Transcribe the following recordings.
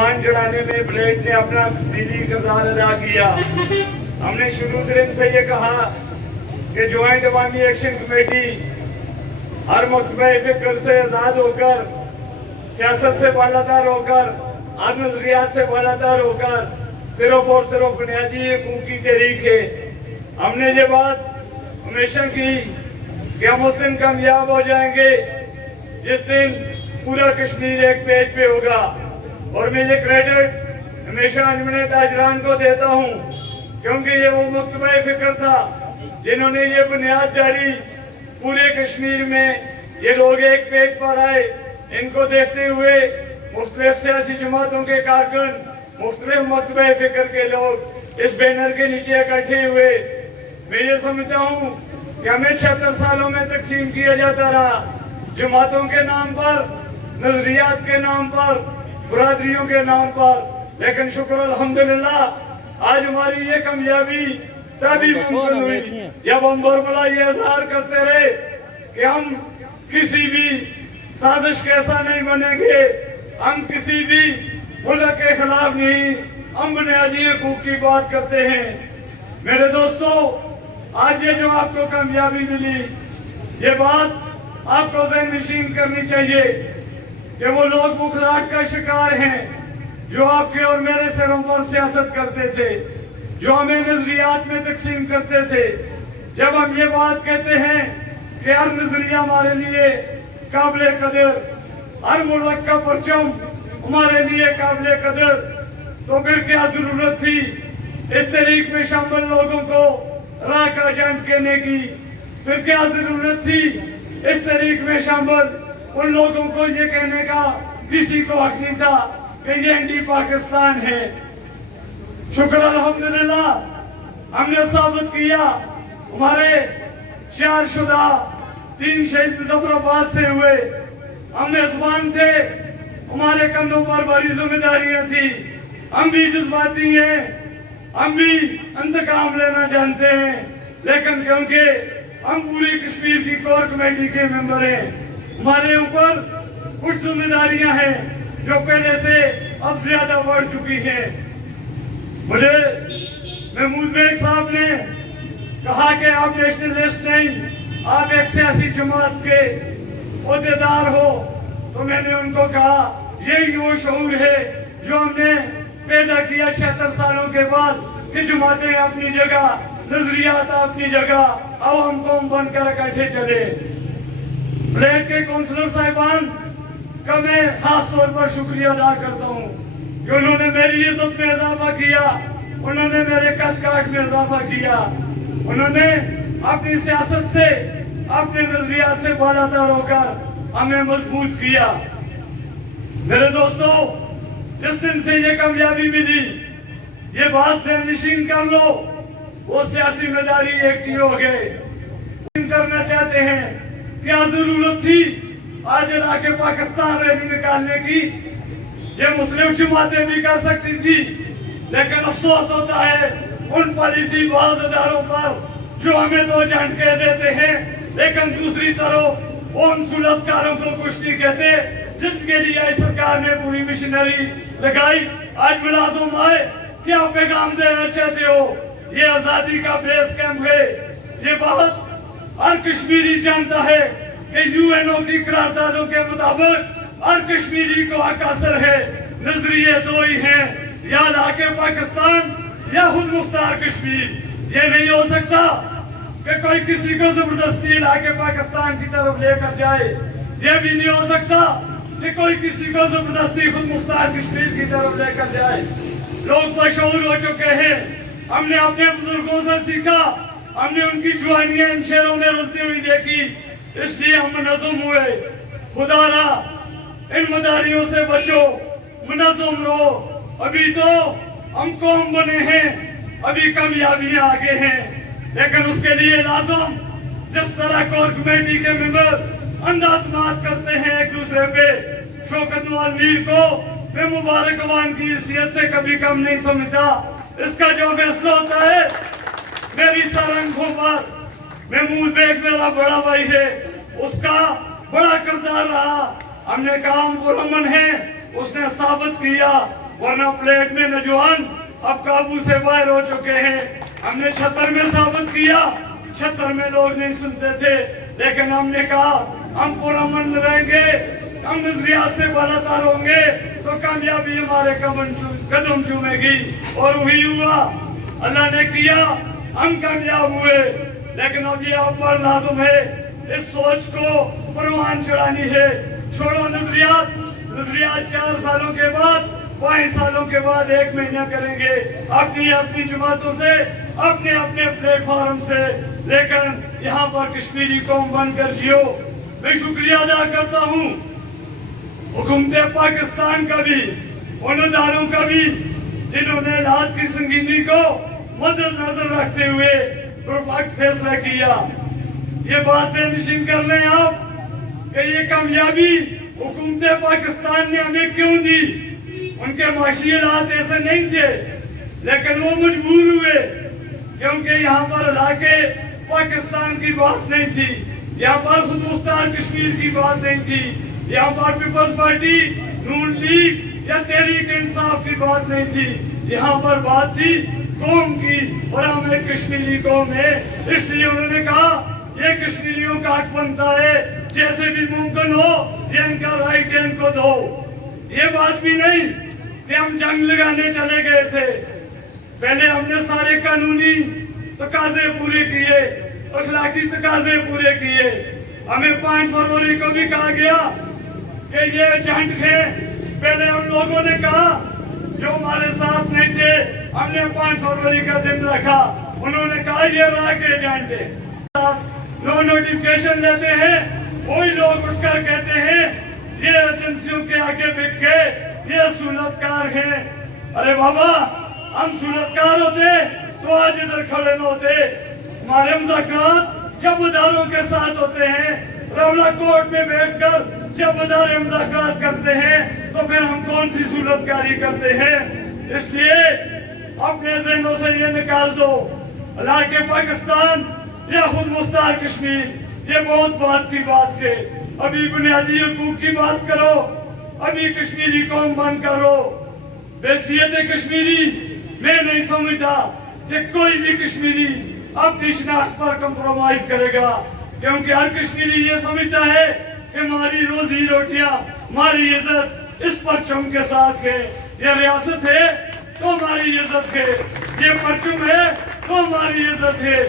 मान चढ़ाने में ब्लेड ने अपना निजी किरदार अदा किया। हमने शुरू दिन से ये कहा कि ज्वाइंट अवामी एक्शन कमेटी हर मकतबे फिक्र से आज़ाद होकर, सियासत से बालातर होकर, हर नजरियात से बालातर होकर सिर्फ और सिर्फ बुनियादी हुकूकी तहरीक है। हमने ये बात हमेशा की कि हम उस दिन कामयाब हो जाएंगे जिस दिन पूरा कश्मीर एक पेज पे होगा। और मैं ये क्रेडिट हमेशा अंजुमन ताजरान को देता हूँ क्योंकि ये वो मकतबा फिक्र था जिन्होंने ये बुनियाद डाली। पूरे कश्मीर में ये लोग एक पेज पर आए। इनको देखते हुए मुख्तलिफ सियासी जमातों के कारकुन, मुख्तलिफ मकतबा फिक्र के लोग इस बैनर के नीचे इकट्ठे हुए। मैं ये समझता हूँ कि हमें 76 सालों में तकसीम किया जाता रहा, जमातों के नाम पर, नजरियात के नाम पर, बरादरियों के नाम पर, लेकिन शुक्र अल्हम्दुलिल्लाह आज हमारी ये कामयाबी तभी मुमकिन हुई जब हम बरमला ये इजहार करते रहे कि हम किसी भी साजिश के ऐसा नहीं बनेंगे, हम किसी भी मुल्क के खिलाफ नहीं, हम बुनियादी हकूक की बात करते हैं। मेरे दोस्तों, आज ये जो आपको कामयाबी मिली, ये बात आपको ज़हन नशीन करनी चाहिए कि वो लोग बुखलाहट का शिकार हैं जो आपके और मेरे सिरों पर सियासत करते थे, जो हमें नजरियात में तकसीम करते थे। जब हम ये बात कहते हैं कि हर नजरिया हमारे लिए काबिल कदर, हर मुल्क का परचम हमारे लिए काबिल कदर, तो फिर क्या जरूरत थी इस तहरीक में शामिल लोगों को राह का जंग कहने की? फिर क्या जरूरत थी इस तहरीक में शामिल उन लोगों को ये कहने का किसी को हक नहीं था कि ये एंटी पाकिस्तान है? शुक्र अल्हम्दुलिल्लाह हमने साबित किया। हमारे 4 शुदा, 3 शहीद मुजफ्फराबाद से हुए। हम मेजबान थे, हमारे कंधों पर बड़ी जिम्मेदारियां थी। हम भी जज्बाती हैं, हम भी इंतकाम लेना जानते हैं, लेकिन क्योंकि हम पूरी कश्मीर की कोर कमेटी के मेंबर हैं, हमारे ऊपर कुछ जिम्मेदारियां हैं जो पहले से अब ज्यादा बढ़ चुकी हैं। मुझे महमूद बेग साहब ने कहा कि आप नेशनलिस्ट नहीं, आप एक सियासी जमात के ओहदेदार हो, तो मैंने उनको कहा यही वो शऊर है जो हमने पैदा किया 76 सालों के बाद कि जमातें अपनी जगह, नजरियात अपनी जगह, अवाम कौम बनकर इकट्ठे चले। ब्लैक के काउंसलर साहिबान का मैं खास तौर पर शुक्रिया अदा करता हूँ कि उन्होंने मेरी इज्जत में इजाफा किया, उन्होंने मेरे कद काठ में इजाफा किया, उन्होंने अपनी सियासत से, अपने नजरियात से बालातर होकर हमें मजबूत किया। मेरे दोस्तों, जिस दिन से ये कामयाबी मिली, ये बात से नशीन कर लो, वो सियासी मजारी एकठी हो गए। करना चाहते हैं, क्या जरूरत थी आज इलाके पाकिस्तान रैली निकालने की? ये मुस्लिम जमातें भी कर सकती थी, लेकिन अफसोस होता है उन पॉलिसी बाज अदारों पर जो हमें दो झंड कह देते हैं, लेकिन दूसरी तरफ उन सुलतकारों को कुछ नहीं कहते जिनके लिए सरकार ने पूरी मशीनरी लगाई। आज मुलाजिम आए, क्या पैगाम देना चाहते हो? ये आजादी का बेस कैंप है। ये बात हर कश्मीरी जानता है कि यूएनओ की करारदादों के मुताबिक हर कश्मीरी को हक हासिल है। नजरिए दो ही हैं, या इलाके पाकिस्तान या खुद मुख्तार कश्मीर। ये नहीं हो सकता कि कोई किसी को जबरदस्ती इलाके पाकिस्तान की तरफ लेकर जाए। ये भी नहीं हो सकता कि कोई किसी को जबरदस्ती खुद मुख्तार कश्मीर की तरफ लेकर जाए। लोग मशहूर हो चुके हैं, हमने अपने बुजुर्गों से सीखा, हमने उनकी जुआनियां इन शेरों में रुलती हुई देखी, इसलिए हम मुनज़्ज़म हुए। खुदारा इन मदारियों से बचो, मुनज़्ज़म रहो। अभी तो हम कौम बने हैं, अभी कामयाबियां आगे हैं, लेकिन उसके लिए लाज़िम जिस तरह कोर कमेटी के मेंबर अंदाज़मात करते हैं एक दूसरे पे, शौकत नवाज मीर को मैं मुबारक अवान की हैसियत से कभी कम नहीं समझता। इसका जो फैसला होता है मेरी सारंगों पर, महमूद बेग मेरा बड़ा भाई है, उसका बड़ा किरदार रहा। हमने कहा हम पुरअमन है, उसने साबित किया वरना प्लेट में नौजवान अब काबू से बाहर हो चुके हैं। हमने 76 में साबित किया, 76 में लोग नहीं सुनते थे, लेकिन हमने कहा हम पुरअमन रहेंगे, हम नजरियात से बालातर होंगे तो कामयाबी हमारे कदम चूमेगी। और वही हुआ, अल्लाह ने किया, हम कामयाब हुए। लेकिन अब ये आप पर लाजुम है इस सोच को परवान चढ़ानी है। छोड़ो नजरियात, नजरियात 4 सालों के बाद, 5 सालों के बाद 1 महीना करेंगे अपनी अपनी जमातों से, अपने अपने प्लेटफॉर्म से, लेकिन यहाँ पर कश्मीरी कौम बनकर जियो। मैं शुक्रिया अदा करता हूँ हुकूमत पाकिस्तान का भी, उन इदारों का भी जिन्होंने हालात की संगीनी को मद्देनजर रखते हुए परफेक्ट फैसला किया। ये बातें नशीन कर लें आप कि ये कामयाबी हुकूमत पाकिस्तान ने हमें क्यों दी। उनके माशी हालात ऐसे नहीं थे, लेकिन वो मजबूर हुए क्योंकि यहाँ पर इलाके पाकिस्तान की बात नहीं थी, यहाँ पर खुद मुख्तार कश्मीर की बात नहीं थी, यहाँ पर पीपल्स पार्टी, नून लीग या तहरीक इंसाफ की बात नहीं थी। यहाँ पर बात थी कौम की, और हम एक कश्मीरी कौम है, इसलिए उन्होंने कहा ये कश्मीरियों का हक बनता है, जैसे भी मुमकिन हो ये इनका राइट है, इनको दो। ये बात भी नहीं कि हम जंग लगाने चले गए थे, पहले हमने सारे कानूनी तकाजे पूरे किए, अखलाकी तकाजे पूरे किए। हमें 5 फरवरी को भी कहा गया कि ये एजेंट है। पहले हम लोगों ने कहा, जो हमारे साथ नहीं थे, हमने 5 फरवरी का दिन रखा, उन्होंने कहा ये राह के एजेंट है। नो नोटिफिकेशन लेते हैं, वही लोग उठकर कहते हैं ये एजेंसियों के आगे बिक गए, ये सुलतकार हैं। अरे बाबा, हम सुलतकार होते तो आज इधर खड़े न होते। हमारे मुज़ाकरात जब इदारों के साथ होते हैं, रवला कोर्ट में बैठकर जब इदारे मुज़ाकरात करते हैं, तो फिर हम कौन सी सुलतकारी करते हैं। इसलिए अपने ज़हनों से ये निकाल दो, अल्लाह के पाकिस्तान या खुद मुख्तार कश्मीर, ये बहुत बात की बात है। अभी बुनियादी हकूक की बात करो, अभी कश्मीरी कौम बंद करो। हैसियत कश्मीरी मैं नहीं समझता कि कोई भी कश्मीरी अपनी शनाख्त पर कंप्रोमाइज करेगा, क्योंकि हर कश्मीरी ये समझता है कि हमारी रोजी रोटियां, हमारी इज्जत इस परचम के साथ है। ये रियासत है तो हमारी इज्जत है, ये परचम है तो हमारी इज्जत है।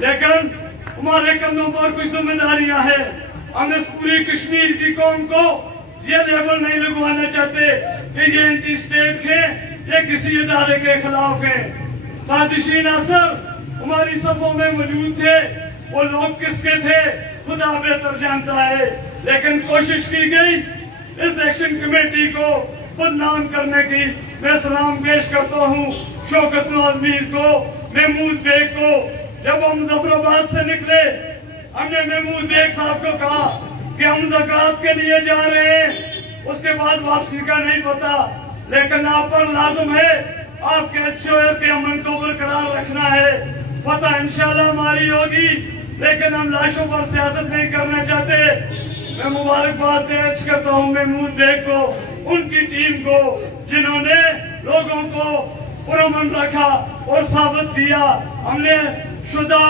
लेकिन हमारे कंधों पर कुछ जिम्मेदारियां हैं। हम इस पूरी कश्मीर की कौम को ये लेबल नहीं लगवाना चाहते कि ये एंटी स्टेट है, ये किसी इदारे के खिलाफ है। साजिशी नासर हमारी सफों में मौजूद थे, वो लोग किसके थे खुदा बेहतर जानता है, लेकिन कोशिश की गई इस एक्शन कमेटी को बदनाम करने की। मैं सलाम पेश करता हूँ शौकत मीर को, महमूद बेग को। जब हम मुजफ्फराबाद से निकले, हमने महमूद बेग साहब को कहा कि हम ज़कात के लिए जा रहे हैं, उसके बाद वापसी का नहीं पता, लेकिन आप पर लाजुम है, आपके शोर के अमन को बरकरार रखना है। फतह इंशाल्लाह हमारी होगी, लेकिन हम लाशों पर सियासत नहीं करना चाहते। मैं मुबारकबाद पेश करता हूँ महमूद बेग को, उनकी टीम को, जिन्होंने लोगों को पुरअमन रखा और साबित किया। हमने शुदा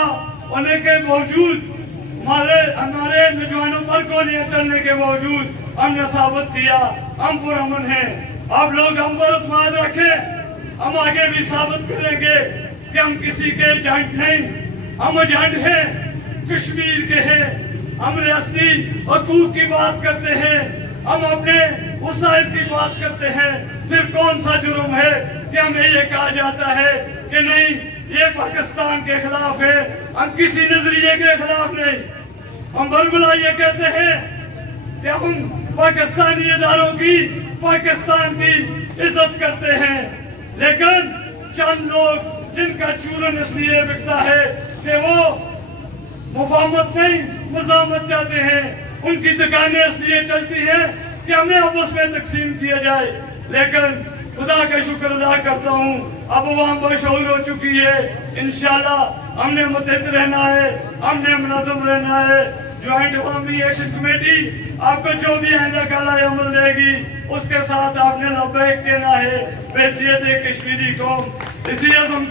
होने के बावजूद, हमारे नौजवानों पर गोलियां चलने के बावजूद हमने साबित किया हम पुरअमन हैं। आप लोग हम पर उम्मीद रखें, हम आगे भी साबित करेंगे कि हम किसी के एजेंट नहीं, हम एजेंट हैं, कश्मीर के हैं। हम रियासती हकूक की बात करते हैं, हम अपने वसाइल की बात करते हैं। फिर कौन सा जुर्म है कि हमें ये कहा जाता है कि नहीं ये पाकिस्तान के खिलाफ है, हम किसी नजरिए के खिलाफ नहीं। हम बरबला ये कहते हैं कि हम पाकिस्तानी इदारों की, पाकिस्तान की इज्जत करते हैं, लेकिन चंद लोग जिनका चूरन इसलिए बिकता है कि वो मुफाहमत नहीं मज़ामत चाहते हैं, उनकी दुकानें इसलिए चलती हैं कि हमें आपस में तकसीम किया जाए। लेकिन खुदा का शुक्र अदा करता हूँ, अब वहाँ बशऊर हो चुकी है। इंशाल्लाह हमने मुत्तहिद रहना है, हमने मुनज़्ज़म रहना है। ज्वाइंट अवामी एक्शन कमेटी आपको जो भी आइंदा कला अमल देगी उसके साथ आपने लब्बैक कहना है बैसियत कश्मीरी कौम। इसी अज़म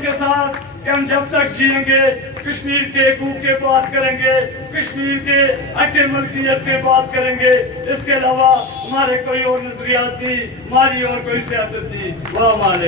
के साथ कि हम जब तक जिएंगे कश्मीर के हकूक़ के बात करेंगे, कश्मीर के हक़ मलकियत के बात करेंगे। इसके अलावा हमारे कोई और नजरियात नहीं, हमारी और कोई सियासत नहीं। वाह माले।